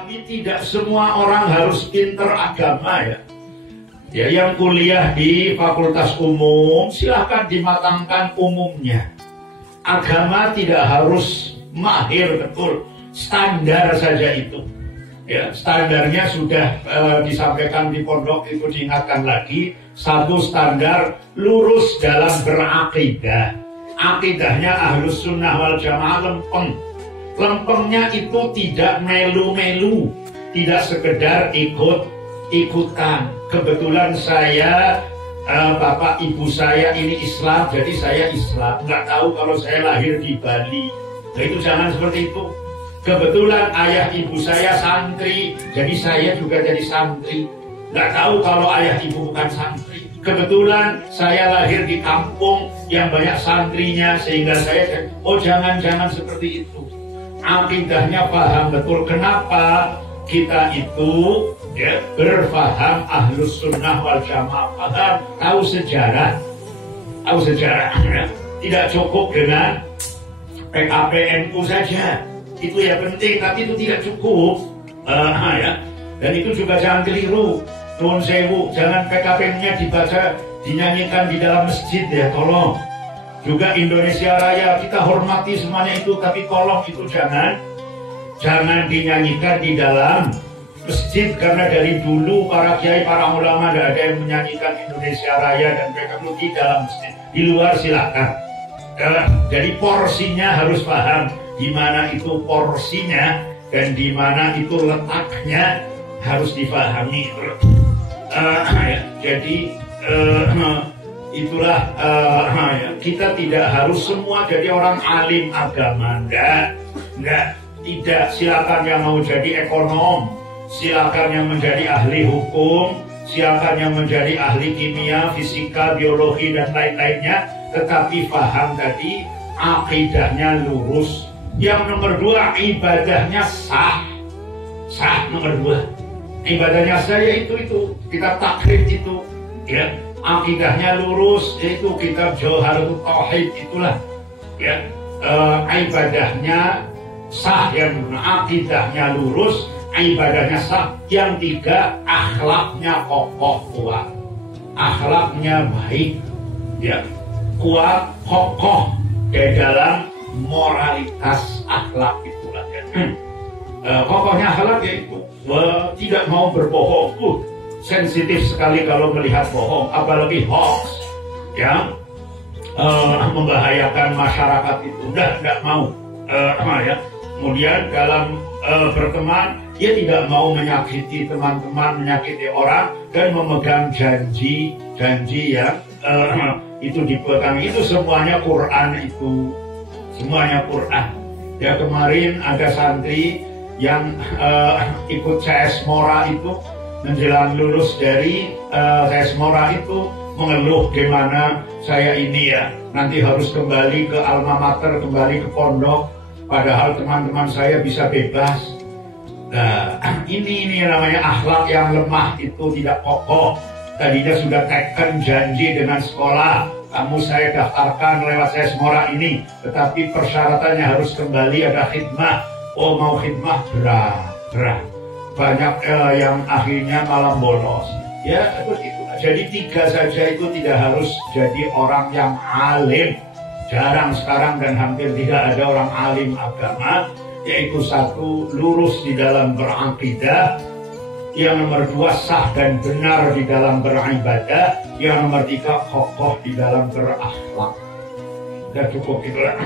Tapi tidak semua orang harus pinter agama ya. Ya, yang kuliah di fakultas umum silahkan dimatangkan umumnya. Agama tidak harus mahir betul, standar saja itu. Ya, standarnya sudah disampaikan di pondok, itu diingatkan lagi. Satu standar lurus dalam berakidah. Akidahnya Ahlus Sunnah wal Jamaah lempeng. Lempengnya itu tidak melu-melu, tidak sekedar ikut-ikutan. Kebetulan saya, bapak ibu saya ini Islam, jadi saya Islam. Nggak tahu kalau saya lahir di Bali. Nah, itu jangan seperti itu. Kebetulan ayah ibu saya santri, jadi saya juga jadi santri. Nggak tahu kalau ayah ibu bukan santri. Kebetulan saya lahir di kampung yang banyak santrinya, sehingga saya, oh jangan seperti itu. Akidahnya paham betul. Kenapa kita itu ya, berfaham Ahlus Sunnah wal Jamaah, paham, tahu sejarah. Ya. Tidak cukup dengan PKP-NU saja. Itu ya penting, tapi itu tidak cukup. Ya. Dan itu juga jangan keliru. Nuwun sewu, jangan PKP-nya dibaca, dinyanyikan di dalam masjid ya, tolong. Juga Indonesia Raya, kita hormati semuanya itu, tapi tolong itu jangan dinyanyikan di dalam masjid, karena dari dulu para kiai, para ulama tidak ada yang menyanyikan Indonesia Raya dan PKP di dalam masjid. Di luar silakan. Jadi porsinya harus paham. Di mana itu porsinya dan di mana itu letaknya harus dipahami. Jadi itulah kita tidak harus semua jadi orang alim agama, tidak. Silakan yang mau jadi ekonom, silakan yang menjadi ahli hukum, silakan yang menjadi ahli kimia, fisika, biologi dan lain-lainnya, tetapi paham tadi akidahnya lurus. Yang nomor 2, ibadahnya sah nomor 2. Ibadahnya sah yaitu kitab takrib itu ya, akidahnya lurus, yaitu kitab Jawharut Tauhid itulah ya. Ibadahnya sah, yang akidahnya lurus, ibadahnya sah. Yang 3, akhlaknya kokoh kuat, akhlaknya baik ya, kuat kokoh di dalam moralitas akhlak itulah ya. Kokohnya akhlak yaitu tidak mau berbohong. Sensitif sekali kalau melihat bohong, apalagi hoax yang membahayakan masyarakat itu. Tidak mau ya. Kemudian dalam berteman, dia tidak mau menyakiti teman-teman, menyakiti orang, dan memegang janji yang itu dipegang. Itu semuanya Quran itu. Semuanya Quran. Ya, kemarin ada santri yang ikut CS Mora itu, menjelang lulus dari CS Mora itu mengeluh, gimana saya ini ya nanti harus kembali ke alma mater, kembali ke pondok, padahal teman-teman saya bisa bebas. Nah, ini namanya akhlak yang lemah, itu tidak kokoh. Tadinya sudah teken janji dengan sekolah, kamu saya daftarkan lewat CS Mora ini, tetapi persyaratannya harus kembali, ada khidmah. Oh, mau khidmah berat. Banyak yang akhirnya malah bolos. Ya, begitu. Jadi 3 saja itu tidak harus jadi orang yang alim. Jarang sekarang dan hampir tidak ada orang alim agama. Yaitu 1, lurus di dalam berakidah. Yang nomor 2, sah dan benar di dalam beribadah. Yang nomor 3, kokoh di dalam berakhlak. Sudah cukup itulah.